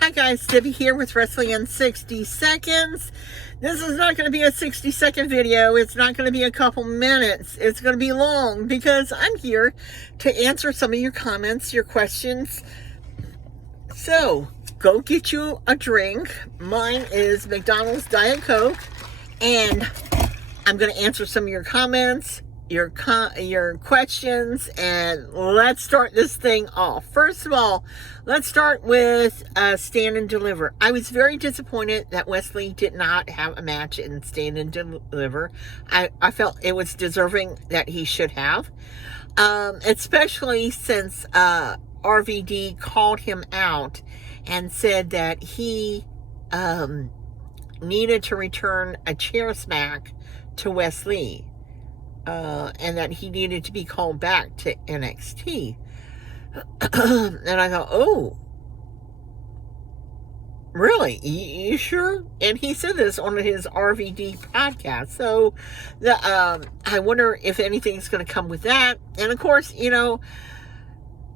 Hi guys, Debbie here with Wrestling in 60 Seconds. This is not going to be a 60-second video. It's not going to be a couple minutes. It's going to be long because I'm here to answer some of your comments, your questions. So, go get you a drink. Mine is McDonald's Diet Coke. And I'm going to answer some of your comments, your questions, and let's start this thing off. First of all, let's start with Stand and Deliver. I was very disappointed that Wesley did not have a match in Stand and Deliver. I felt it was deserving that he should have, especially since RVD called him out and said that he needed to return a chair smack to Wesley. And that he needed to be called back to NXT. And I thought, oh, really? You sure? And he said this on his RVD podcast. So I wonder if anything's going to come with that. And of course, you know,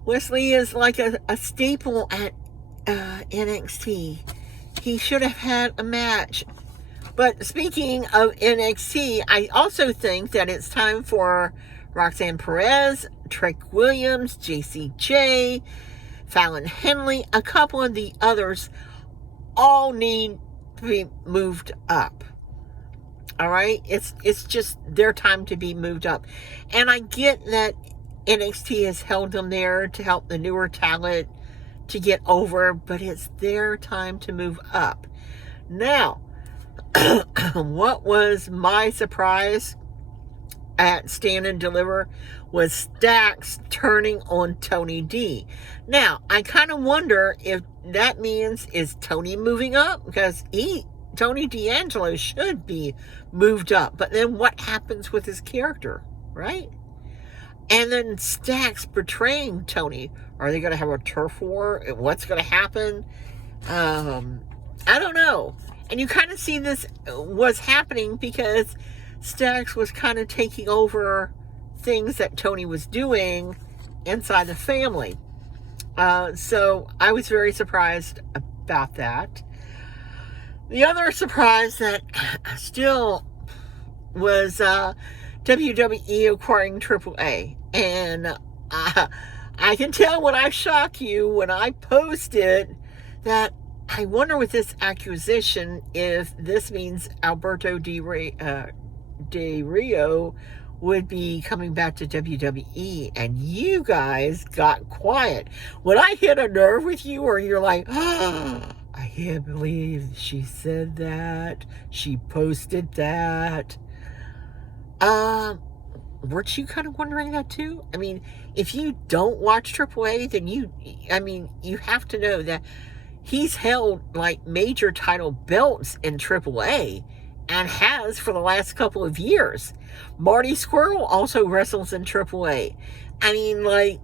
Wesley is like a staple at NXT. He should have had a match. But speaking of NXT, I also think that it's time for Roxanne Perez, Trick Williams, JCJ, Fallon Henley, a couple of the others all need to be moved up. All right? It's just their time to be moved up. And I get that NXT has held them there to help the newer talent to get over, but it's their time to move up. Now, what was my surprise at Stand and Deliver was Stacks turning on Tony D. Now, I kind of wonder if that means, is Tony moving up? Because Tony D'Angelo should be moved up. But then what happens with his character, right? And then Stacks betraying Tony. Are they going to have a turf war? What's going to happen? I don't know. And you kind of see this was happening because Stacks was kind of taking over things that Tony was doing inside the family. So I was very surprised about that. The other surprise that still was WWE acquiring AAA. And I can tell when I shock you, when I post it, that I wonder with this acquisition if this means Alberto Del Rio would be coming back to WWE, and you guys got quiet. When I hit a nerve with you or you're like, oh, I can't believe she said that, she posted that. Weren't you kind of wondering that too? I mean, if you don't watch AAA, then you have to know that he's held like major title belts in AAA and has for the last couple of years. Marty Squirrel also wrestles in AAA. I mean, like,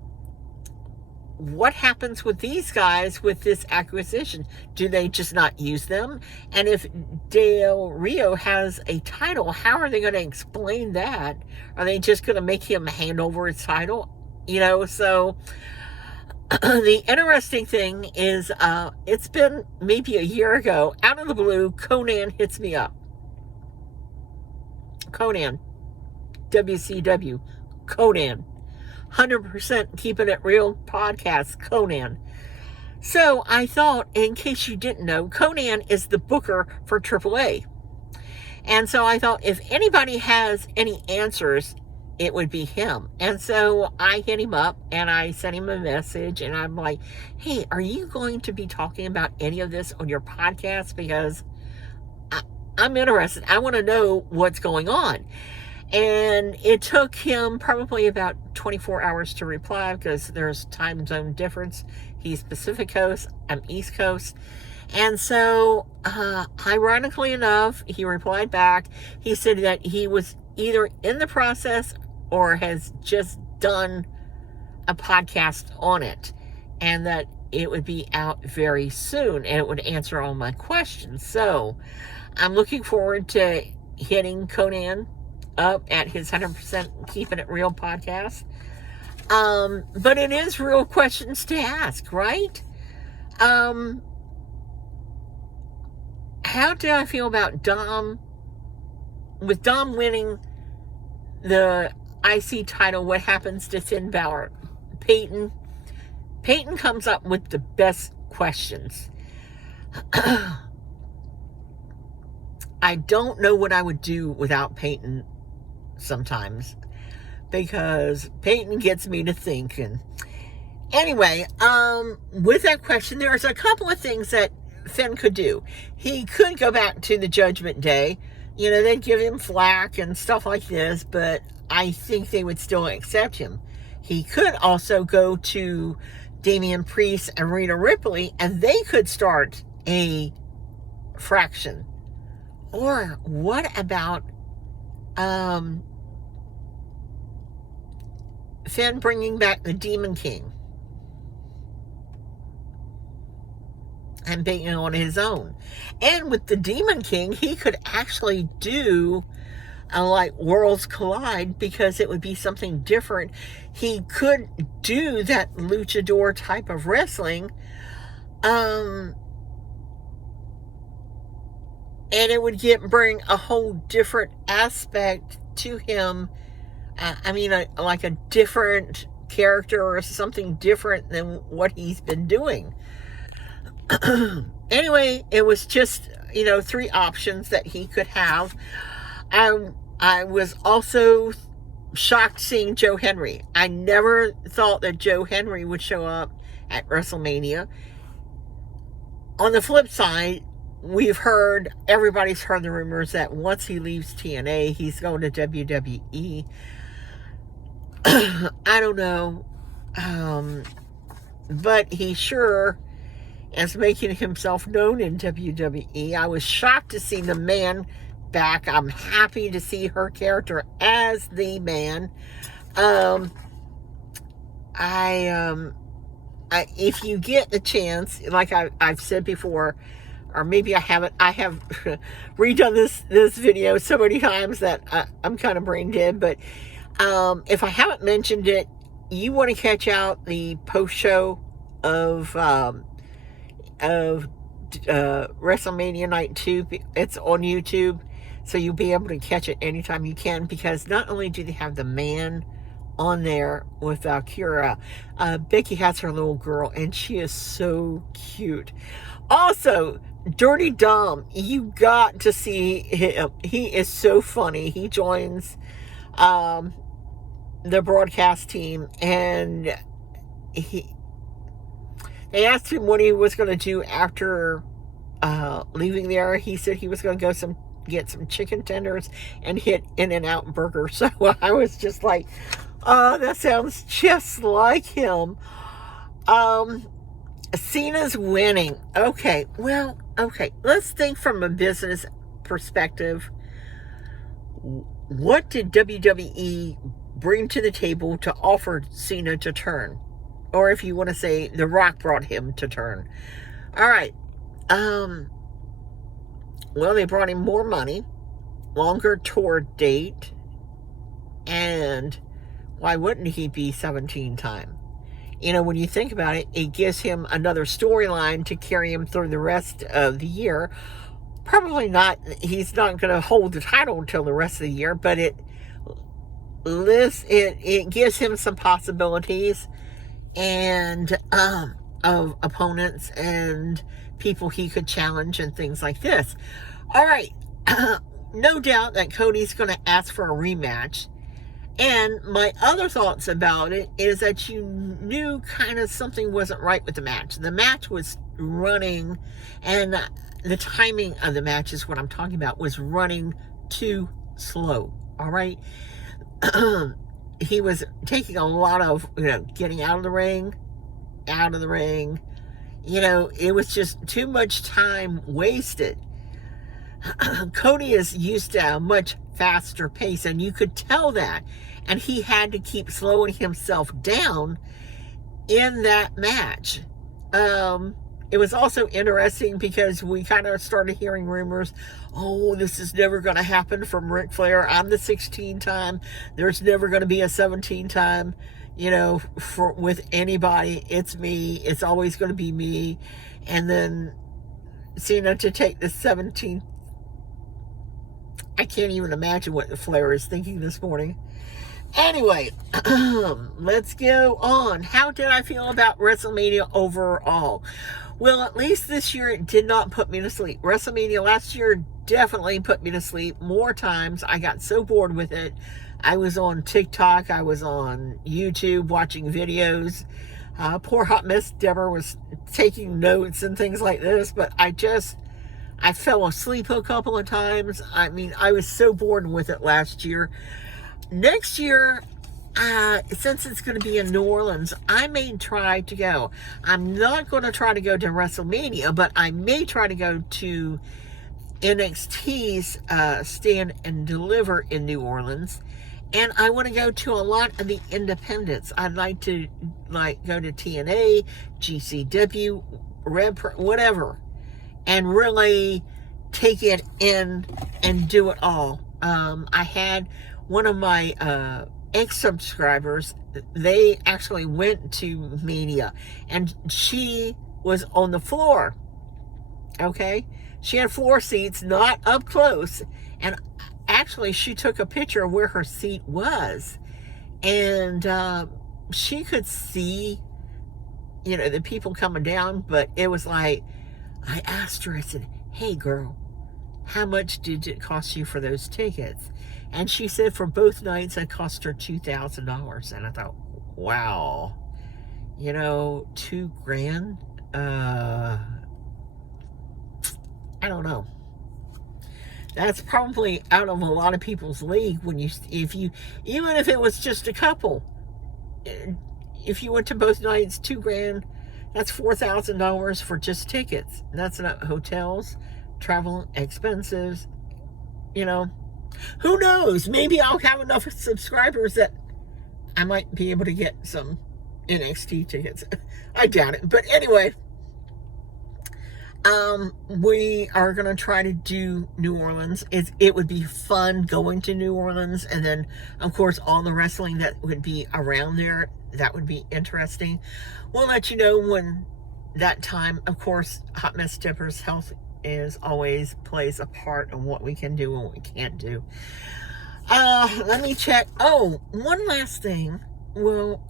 what happens with these guys with this acquisition? Do they just not use them? And if Del Rio has a title, how are they going to explain that? Are they just going to make him hand over his title? You know, so the interesting thing is, it's been maybe a year ago, out of the blue, Conan hits me up. Conan, WCW, Conan, 100% Keeping It Real podcast, Conan. So I thought, in case you didn't know, Conan is the booker for AAA. And so I thought, if anybody has any answers, it would be him. And so I hit him up and I sent him a message and I'm like, hey, are you going to be talking about any of this on your podcast? Because I'm interested. I want to know what's going on. And it took him probably about 24 hours to reply because there's time zone difference. He's Pacific Coast, I'm East Coast. And so, ironically enough, he replied back. He said that he was either in the process or has just done a podcast on it, and that it would be out very soon and it would answer all my questions. So I'm looking forward to hitting Conan up at his 100% Keeping It Real podcast. But it is real questions to ask, right? how did I feel about Dom? With Dom winning the IC title, what happens to Finn Balor? Peyton comes up with the best questions. I don't know what I would do without Peyton sometimes, because Peyton gets me to think. And anyway, with that question, there's a couple of things that Finn could do. He could go back to the Judgment Day. You know, they'd give him flack and stuff like this, but I think they would still accept him. He could also go to Damian Priest and Rhea Ripley, and they could start a faction. Or what about Finn bringing back the Demon King and being on his own? And with the Demon King, he could actually do like Worlds Collide, because it would be something different. He could do that luchador type of wrestling, and it would bring a whole different aspect to him. Like a different character or something different than what he's been doing. Anyway, it was just, 3 options that he could have. I was also shocked seeing Joe Henry. I never thought that Joe Henry would show up at WrestleMania. On the flip side, everybody's heard the rumors that once he leaves TNA, he's going to WWE. I don't know. But he sure is making himself known in WWE. I was shocked to see the Man back. I'm happy to see her character as the Man. If you get the chance, like I've said before, or maybe I have redone this video so many times that I'm kind of brain dead, but if I haven't mentioned it, you want to catch out the post show of WrestleMania Night 2. It's on YouTube, so you'll be able to catch it anytime you can, because not only do they have the Man on there with Valkyria, Becky has her little girl, and she is so cute. Also, Dirty Dom, you got to see him. He is so funny. He joins the broadcast team, and they asked him what he was going to do after leaving there. He said he was going to go get some chicken tenders and hit In-N-Out Burger. So I was just like, oh, that sounds just like him. Cena's winning. Okay, let's think from a business perspective. What did WWE bring to the table to offer Cena to turn? Or if you want to say, The Rock brought him to turn. All right. Well, they brought him more money, longer tour date, and why wouldn't he be 17-time? When you think about it, it gives him another storyline to carry him through the rest of the year. Probably not, he's not going to hold the title until the rest of the year, but it gives him some possibilities and of opponents and people he could challenge and things like this. All right. No doubt that Cody's going to ask for a rematch. And my other thoughts about it is that you knew kind of something wasn't right with the match. The match was running, and the timing of the match is what I'm talking about, was running too slow. All right. He was taking a lot of, getting out of the ring. It was just too much time wasted. Cody is used to a much faster pace, and you could tell that. And he had to keep slowing himself down in that match. It was also interesting because we kind of started hearing rumors, oh, this is never going to happen from Ric Flair. I'm the 16-time. There's never going to be a 17-time, with anybody. It's me. It's always going to be me. And then Cena to take the 17th. I can't even imagine what the Flair is thinking this morning. Anyway, let's go on. How did I feel about WrestleMania overall? Well, at least this year it did not put me to sleep. WrestleMania last year definitely put me to sleep more times. I got so bored with it. I was on TikTok. I was on YouTube watching videos. Poor Hot Miss Deborah was taking notes and things like this, but I fell asleep a couple of times. I mean, I was so bored with it last year. Next year, since it's going to be in New Orleans, I may try to go. I'm not going to try to go to WrestleMania, but I may try to go to NXT's Stand and Deliver in New Orleans. And I want to go to a lot of the independents. I'd like to go to TNA, GCW, whatever, and really take it in and do it all. I had one of my ex-subscribers, they actually went to Mania, and she was on the floor, okay? She had floor seats, not up close, and actually she took a picture of where her seat was, and she could see, the people coming down, but it was like, I asked her, I said, hey girl, how much did it cost you for those tickets? And she said for both nights it cost her $2,000. And I thought, wow, $2,000. I don't know. That's probably out of a lot of people's league even if it was just a couple. If you went to both nights, $2,000, that's $4,000 for just tickets. That's not hotels, travel, expenses, Who knows? Maybe I'll have enough subscribers that I might be able to get some NXT tickets. I doubt it. But anyway, we are going to try to do New Orleans. It would be fun going to New Orleans. And then, of course, all the wrestling that would be around there. That would be interesting. We'll let you know when that time. Of course, Hot Mess Dipper's health always plays a part in what we can do and what we can't do. Let me check. Oh, one last thing. Well,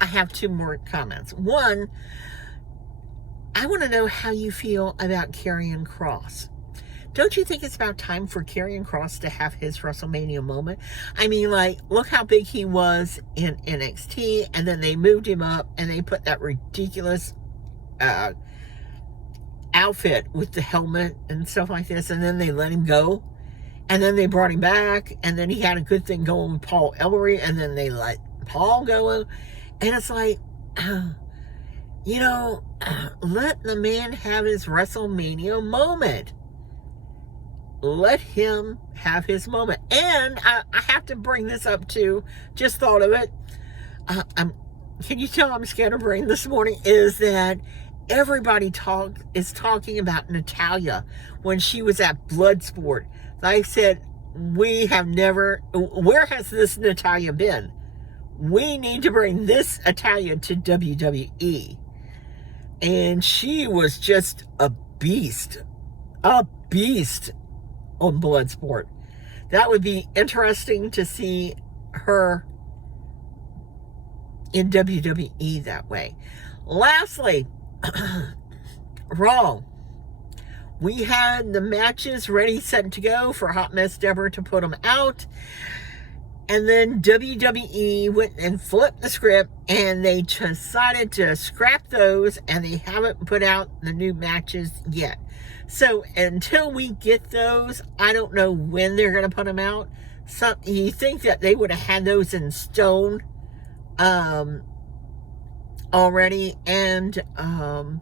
I have two more comments. One, I want to know how you feel about Karrion Kross. Don't you think it's about time for Karrion Kross to have his WrestleMania moment? I mean, look how big he was in NXT, and then they moved him up, and they put that ridiculous outfit with the helmet and stuff like this, and then they let him go, and then they brought him back, and then he had a good thing going with Paul Ellering, and then they let Paul go, and it's like, let the man have his WrestleMania moment. Let him have his moment. And I have to bring this up too. Just thought of it. Can you tell I'm scatterbrained this morning? Is that everybody is talking about Natalya when she was at Bloodsport. Like I said, where has this Natalya been? We need to bring this Natalya to WWE. And she was just a beast on Bloodsport. That would be interesting to see her in WWE that way. Lastly, Raw. We had the matches ready, set to go for Hot Mess Deborah to put them out. And then WWE went and flipped the script, and they decided to scrap those, and they haven't put out the new matches yet. So until we get those, I don't know when they're going to put them out. So you think that they would have had those in stone already. And the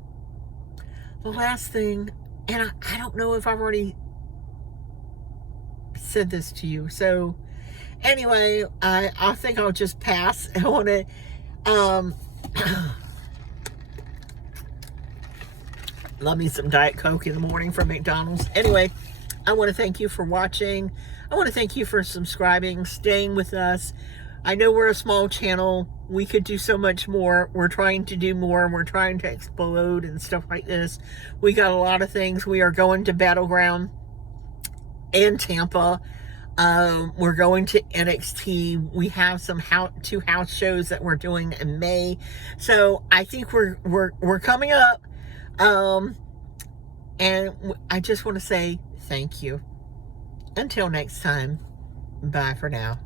last thing, and I don't know if I've already said this to you, so anyway, I think I'll just pass on it. Love me some Diet Coke in the morning from McDonald's. Anyway, I want to thank you for watching. I want to thank you for subscribing, staying with us. I know we're a small channel. we could do so much more. We're trying to do more. We're trying to explode and stuff like this. We got a lot of things. We are going to Battleground in Tampa. We're going to NXT. We have some two house shows that we're doing in May. So I think we're coming up. And I just want to say thank you. Until next time, bye for now.